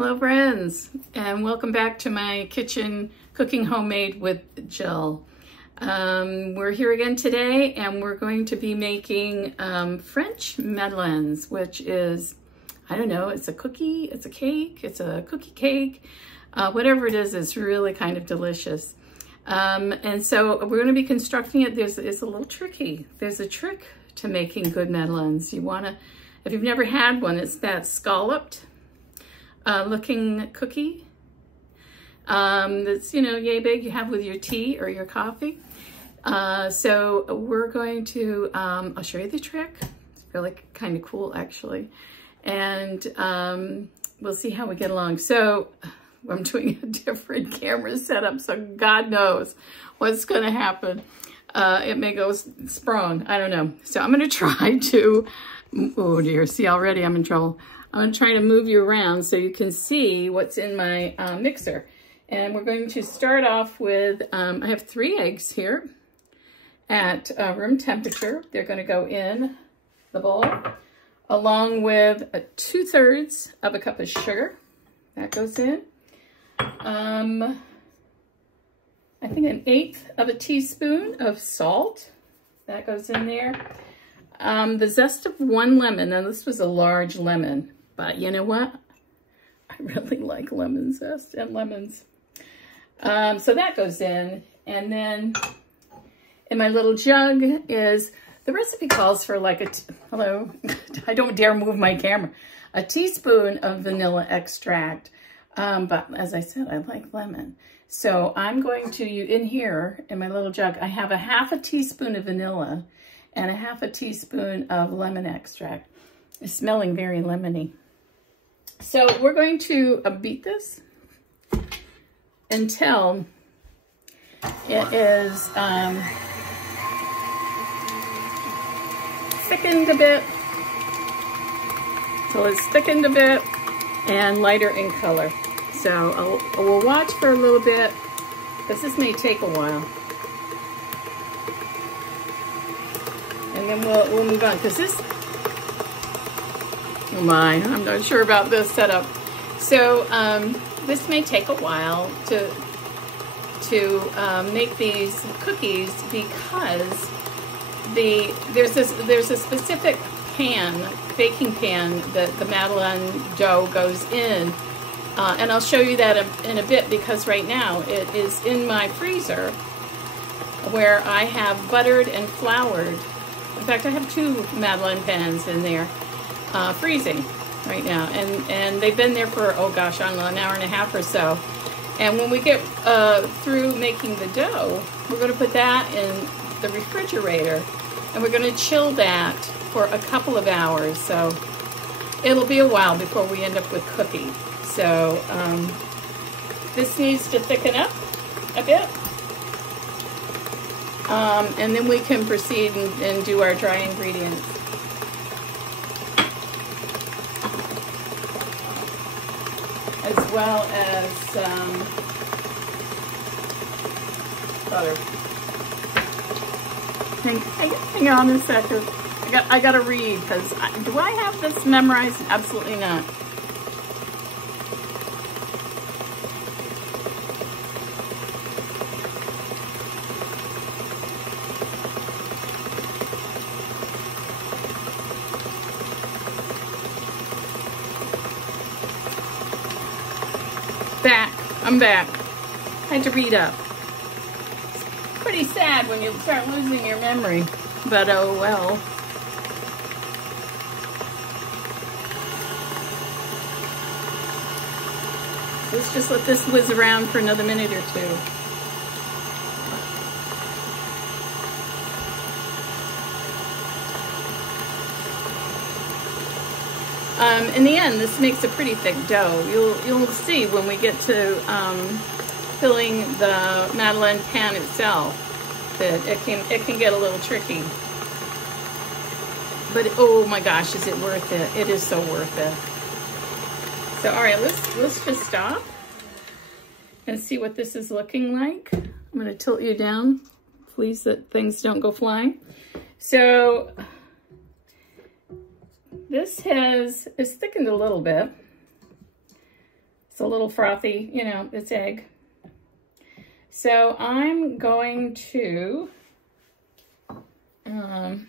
Hello friends, and welcome back to my kitchen cooking homemade with Jill. We're here again today and we're going to be making French Madeleines, which is, I don't know, it's a cookie, it's a cake, it's a cookie cake, whatever it is, it's really kind of delicious. And so we're going to be constructing it. It's a little tricky. There's a trick to making good Madeleines. You want to, if you've never had one, it's that scalloped looking cookie that's, you know, yay big, you have with your tea or your coffee. So we're going to, I'll show you the trick. It's really kind of cool actually. And we'll see how we get along. So I'm doing a different camera setup, so God knows what's going to happen. It may go sprung, I don't know. So I'm going to try to, oh dear, see already I'm in trouble. I'm going to try to move you around so you can see what's in my mixer. And we're going to start off with, I have 3 eggs here at room temperature. They're going to go in the bowl along with 2/3 of a cup of sugar. That goes in. I think 1/8 of a teaspoon of salt. That goes in there. The zest of 1 lemon. Now this was a large lemon, but you know what? I really like lemon zest and lemons. So that goes in. And then in my little jug is, the recipe calls for like hello, I don't dare move my camera, a teaspoon of vanilla extract. But as I said, I like lemon. So I'm going to, in here, in my little jug, I have 1/2 teaspoon of vanilla and 1/2 teaspoon of lemon extract. It's smelling very lemony. So we're going to beat this until it is thickened a bit. So it's thickened a bit and lighter in color. So we'll watch for a little bit because this may take a while. And then we'll move on because this, oh my, I'm not sure about this setup. So this may take a while to make these cookies because there's a specific baking pan that the Madeleine dough goes in. And I'll show you that in a bit because right now it is in my freezer where I have buttered and floured. In fact, I have 2 Madeleine pans in there freezing right now. And they've been there for, oh gosh, I don't know, an hour and a half or so. And when we get through making the dough, we're going to put that in the refrigerator. And we're going to chill that for a couple of hours. So it'll be a while before we end up with cookies. So this needs to thicken up a bit. And then we can proceed and do our dry ingredients. As well as butter. Hang on a second. I gotta read because do I have this memorized? Absolutely not. I'm back. I had to read up. It's pretty sad when you start losing your memory, but oh well. Let's just let this whiz around for another minute or 2. In the end, this makes a pretty thick dough. You'll see when we get to filling the Madeleine pan itself that it can get a little tricky. But oh my gosh, is it worth it? It is so worth it. So all right, let's just stop and see what this is looking like. I'm going to tilt you down, please, that things don't go flying. So this is thickened a little bit. It's a little frothy, you know, it's egg. So I'm going to, it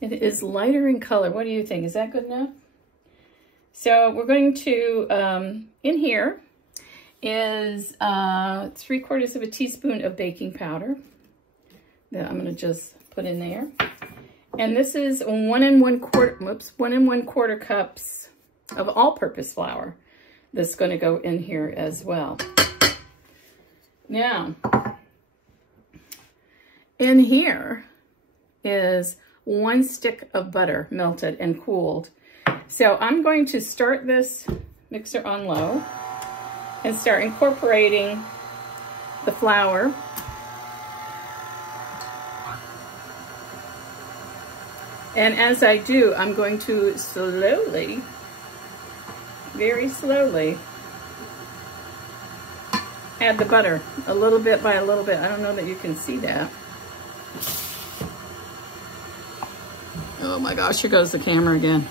is lighter in color. What do you think? Is that good enough? So we're going to, in here is 3/4 of a teaspoon of baking powder that I'm going to just put in there. And this is 1 1/4 cups of all-purpose flour that's going to go in here as well. Now, in here is 1 stick of butter melted and cooled. So I'm going to start this mixer on low and start incorporating the flour. And as I do, I'm going to slowly, very slowly, add the butter, a little bit by a little bit. I don't know that you can see that. Oh my gosh, here goes the camera again.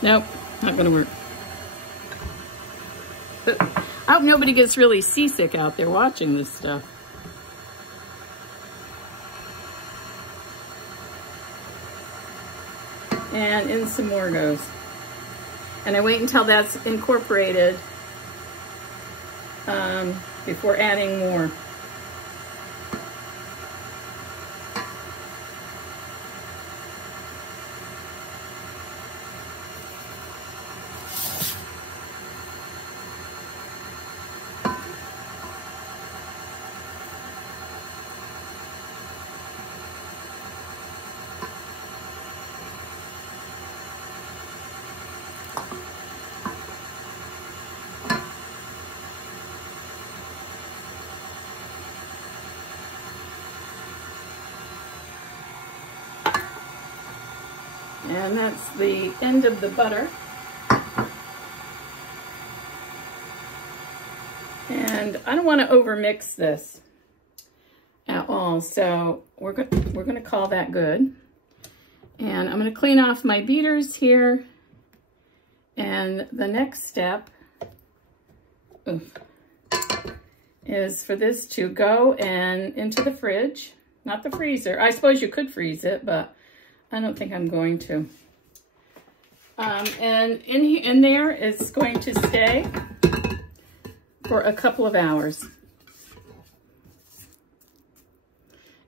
Nope, not gonna work. But I hope nobody gets really seasick out there watching this stuff. And in some more goes. And I wait until that's incorporated before adding more. And that's the end of the butter. And I don't want to overmix this at all, so we're going to call that good. And I'm going to clean off my beaters here. And the next step is for this to go and into the fridge, not the freezer. I suppose you could freeze it, but I don't think I'm going to. And in there, it's going to stay for a couple of hours.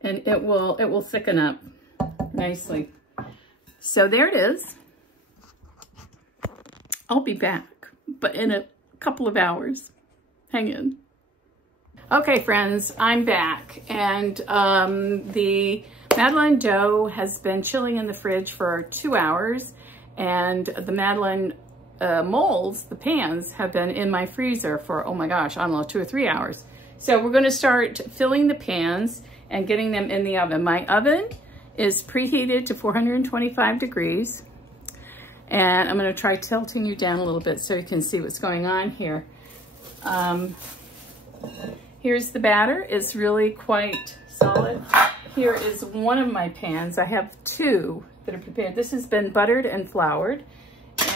And it will thicken up nicely. So there it is. I'll be back, but in a couple of hours. Hang in. Okay, friends, I'm back. And the Madeleine dough has been chilling in the fridge for 2 hours, and the Madeleine molds, the pans, have been in my freezer for, oh my gosh, I don't know, 2 or 3 hours. So we're going to start filling the pans and getting them in the oven. My oven is preheated to 425 degrees, and I'm going to try tilting you down a little bit so you can see what's going on here. Here's the batter. It's really quite solid. Here is one of my pans. I have 2 that are prepared. This has been buttered and floured.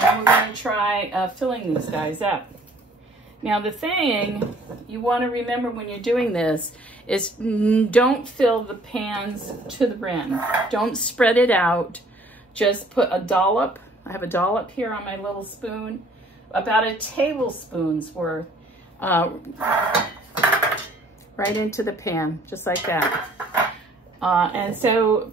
And we're going to try filling these guys up. Now the thing you want to remember when you're doing this is don't fill the pans to the rim. Don't spread it out. Just put a dollop. I have a dollop here on my little spoon. About a tablespoon's worth. Right into the pan, just like that. And so,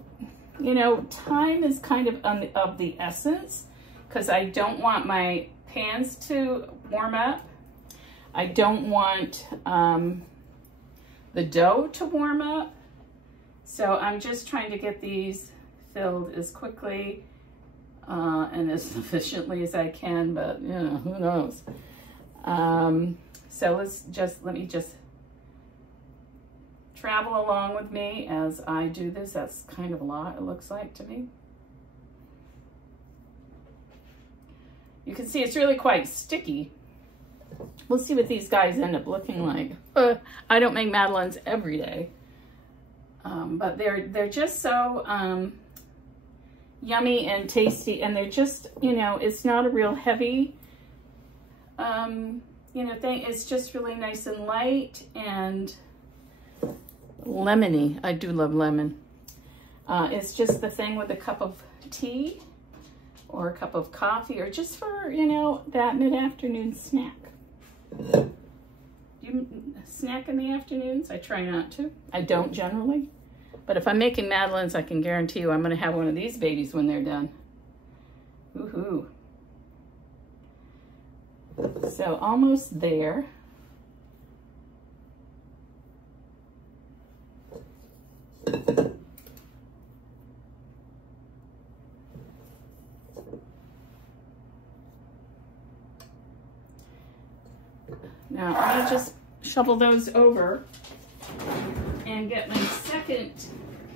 you know, time is kind of of the essence, because I don't want my pans to warm up. I don't want the dough to warm up. So I'm just trying to get these filled as quickly and as efficiently as I can, but you know, who knows. So let me just travel along with me as I do this. That's kind of a lot, it looks like to me. You can see it's really quite sticky. We'll see what these guys end up looking like. I don't make Madeleines every day, but they're just so yummy and tasty, and they're just, you know, it's not a real heavy, you know, thing. It's just really nice and light and lemony. I do love lemon. It's just the thing with a cup of tea or a cup of coffee, or just for, you know, that mid-afternoon snack. You snack in the afternoons? I try not to. I don't generally. But if I'm making Madeleines, I can guarantee you I'm going to have one of these babies when they're done. Woohoo. So almost there. Now I'm going to just shovel those over and get my second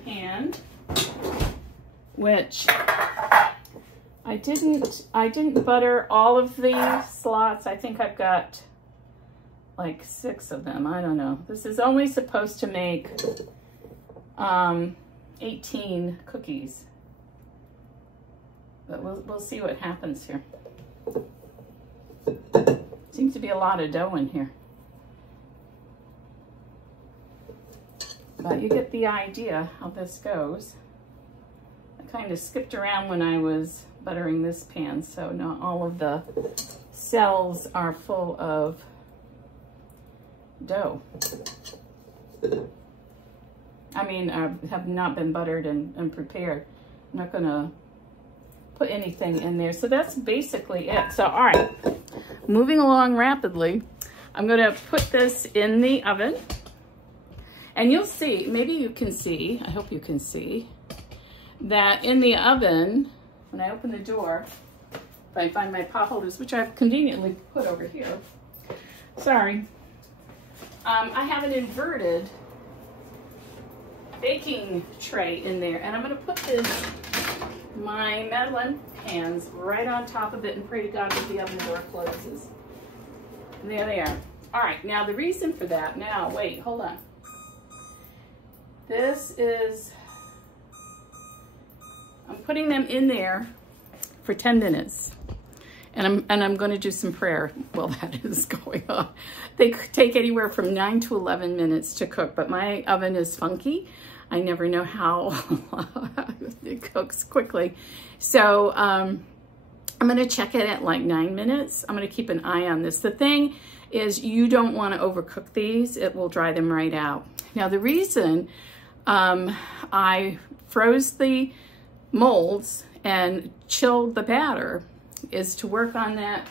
pan, which I didn't butter all of the slots. I think I've got like 6 of them. I don't know. This is only supposed to make 18 cookies, but we'll see what happens here. Seems to be a lot of dough in here, but you get the idea how this goes. I kind of skipped around when I was buttering this pan, so not all of the cells are full of dough. I mean, have not been buttered and prepared. I'm not gonna put anything in there. So that's basically it. So, all right, moving along rapidly, I'm gonna put this in the oven, and you'll see, maybe you can see, I hope you can see, that in the oven, when I open the door, if I find my pot holders, which I've conveniently put over here, sorry, I have an inverted baking tray in there, and I'm going to put my Madeleine pans right on top of it and pray to God that the oven door closes. And there they are. All right, now the reason for that, now wait, hold on. This is, I'm putting them in there for 10 minutes. And I'm going to do some prayer while that is going on. They take anywhere from 9 to 11 minutes to cook, but my oven is funky. I never know how it cooks quickly. So I'm going to check it at like 9 minutes. I'm going to keep an eye on this. The thing is, you don't want to overcook these. It will dry them right out. Now, the reason I froze the molds and chilled the batter is to work on that,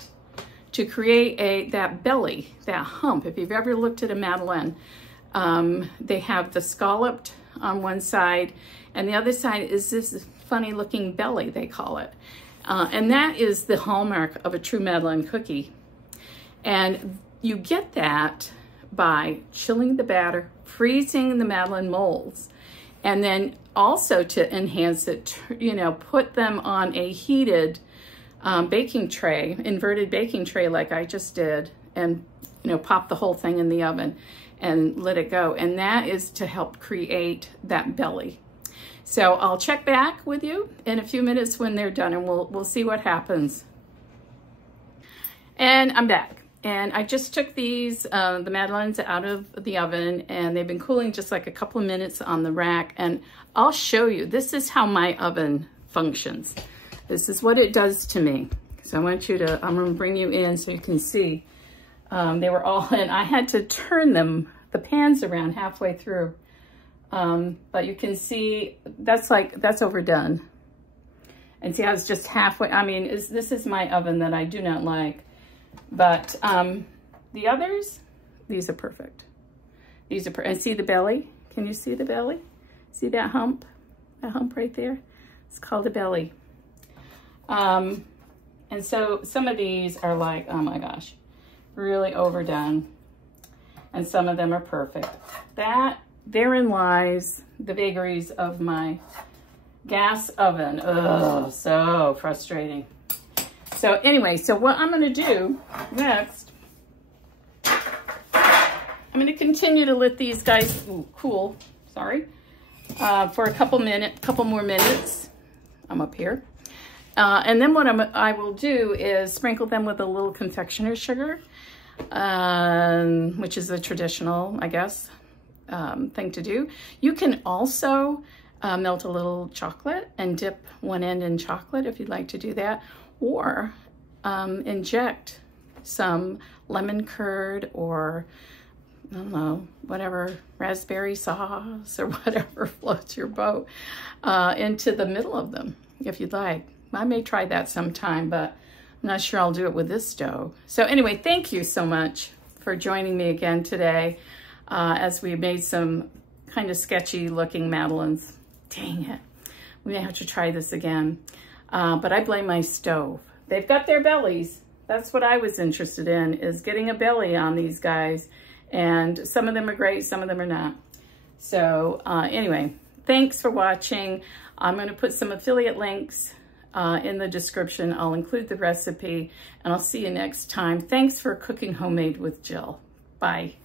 to create that belly, that hump. If you've ever looked at a Madeleine, they have the scalloped on one side, and the other side is this funny looking belly, they call it. And that is the hallmark of a true Madeleine cookie. And you get that by chilling the batter, freezing the Madeleine molds, and then also to enhance it, you know, put them on a heated baking tray, inverted baking tray like I just did, and, you know, pop the whole thing in the oven and let it go. And that is to help create that belly. So I'll check back with you in a few minutes when they're done, and we'll see what happens. And I'm back. And I just took these, the Madeleines out of the oven, and they've been cooling just like a couple of minutes on the rack. And I'll show you, this is how my oven functions. This is what it does to me. So I want you to, I'm gonna bring you in so you can see. They were all in. I had to turn them, the pans around halfway through. But you can see, that's overdone. And see how it's just halfway, I mean, this is my oven that I do not like. But the others, these are perfect. These are and see the belly? Can you see the belly? See that hump? That hump right there? It's called a belly. And so some of these are like, oh my gosh, really overdone. And some of them are perfect. Therein lies the vagaries of my gas oven. Oh, so frustrating. So anyway, so what I'm going to do next, I'm going to continue to let these guys cool, sorry, for a couple more minutes. I'm up here. And then what I will do is sprinkle them with a little confectioner's sugar, which is a traditional, I guess, thing to do. You can also melt a little chocolate and dip one end in chocolate if you'd like to do that, or inject some lemon curd or, I don't know, whatever, raspberry sauce or whatever floats your boat into the middle of them if you'd like. I may try that sometime, but I'm not sure I'll do it with this dough. So anyway, thank you so much for joining me again today as we made some kind of sketchy looking Madeleines. Dang it. We may have to try this again. But I blame my stove. They've got their bellies. That's what I was interested in, is getting a belly on these guys. And some of them are great, some of them are not. So anyway, thanks for watching. I'm going to put some affiliate links in the description. I'll include the recipe, and I'll see you next time. Thanks for cooking homemade with Jill. Bye.